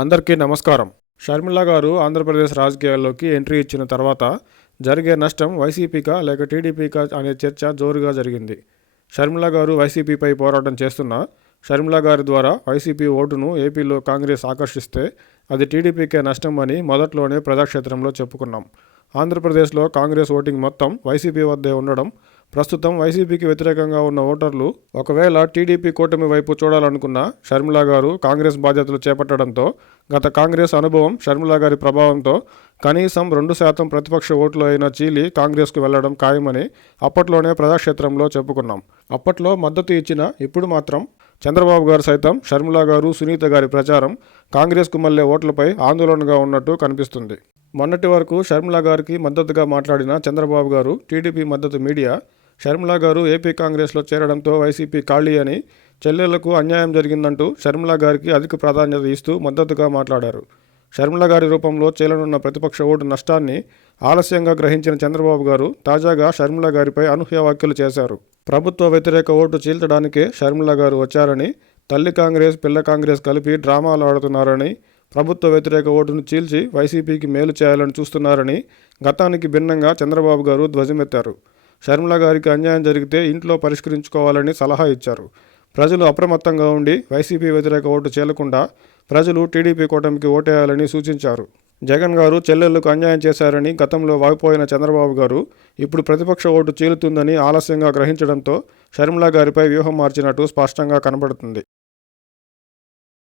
అందరికీ నమస్కారం. షర్మిల గారు ఆంధ్రప్రదేశ్ రాజకీయాల్లోకి ఎంట్రీ ఇచ్చిన తర్వాత జరిగే నష్టం వైసీపీకా లేక టీడీపీకా అనే చర్చ జోరుగా జరిగింది. షర్మిల గారు వైసీపీపై పోరాటం చేస్తున్న షర్మిల గారి ద్వారా వైసీపీ ఓటును ఏపీలో కాంగ్రెస్ ఆకర్షిస్తే అది టీడీపీకే నష్టం అని మొదట్లోనే ప్రజాక్షేత్రంలో చెప్పుకున్నాం. ఆంధ్రప్రదేశ్లో కాంగ్రెస్ ఓటింగ్ మొత్తం వైసీపీ వద్దే ఉండడం ప్రస్తుతం వైసీపీకి వ్యతిరేకంగా ఉన్న ఓటర్లు ఒకవేళ టీడీపీ కూటమి వైపు చూడాలనుకున్న షర్మిలా గారు కాంగ్రెస్ బాధ్యతలు చేపట్టడంతో గత కాంగ్రెస్ అనుభవం షర్మిలా గారి ప్రభావంతో కనీసం రెండు శాతం ప్రతిపక్ష ఓట్లు అయిన చీలి కాంగ్రెస్కు వెళ్ళడం ఖాయమని అప్పట్లోనే ప్రజాక్షేత్రంలో చెప్పుకున్నాం. అప్పట్లో మద్దతు ఇచ్చిన ఇప్పుడు మాత్రం చంద్రబాబు గారు సైతం షర్మిలా గారు సునీత గారి ప్రచారం కాంగ్రెస్కు మళ్ళే ఓట్లపై ఆందోళనగా ఉన్నట్టు కనిపిస్తుంది. మొన్నటి వరకు షర్మిలా గారికి మద్దతుగా మాట్లాడిన చంద్రబాబు గారు టీడీపీ మద్దతు మీడియా షర్మిలా గారు ఏపీ కాంగ్రెస్లో చేరడంతో వైసీపీ ఖాళీ అని చెల్లెళ్ళకు అన్యాయం జరిగిందంటూ షర్మిలా గారికి అధిక ప్రాధాన్యత ఇస్తూ మద్దతుగా మాట్లాడారు. షర్మిల గారి రూపంలో చేలనున్న ప్రతిపక్ష ఓటు నష్టాన్ని ఆలస్యంగా గ్రహించిన చంద్రబాబు గారు తాజాగా షర్మిల గారిపై అనూహ్య వ్యాఖ్యలు చేశారు. ప్రభుత్వ వ్యతిరేక ఓటు చీల్చడానికే షర్మిల గారు వచ్చారని తల్లి కాంగ్రెస్ పిల్ల కాంగ్రెస్ కలిపి డ్రామాలు ఆడుతున్నారని ప్రభుత్వ వ్యతిరేక ఓటును చీల్చి వైసీపీకి మేలు చేయాలని చూస్తున్నారని గతానికి భిన్నంగా చంద్రబాబు గారు ధ్వజమెత్తారు. షర్మిల గారికి అన్యాయం జరిగితే ఇంట్లో పరిష్కరించుకోవాలని సలహా ఇచ్చారు. ప్రజలు అప్రమత్తంగా ఉండి వైసీపీ వ్యతిరేక ఓటు చేయకుండా ప్రజలు టీడీపీ కూటమికి ఓటేయాలని సూచించారు. జగన్ గారు చెల్లెళ్ళకు అన్యాయం చేశారని గతంలో వాగిపోయిన చంద్రబాబు గారు ఇప్పుడు ప్రతిపక్ష ఓటు చీలుతుందని ఆలస్యంగా గ్రహించడంతో షర్మిల గారిపై వ్యూహం మార్చినట్టు స్పష్టంగా కనబడుతుంది.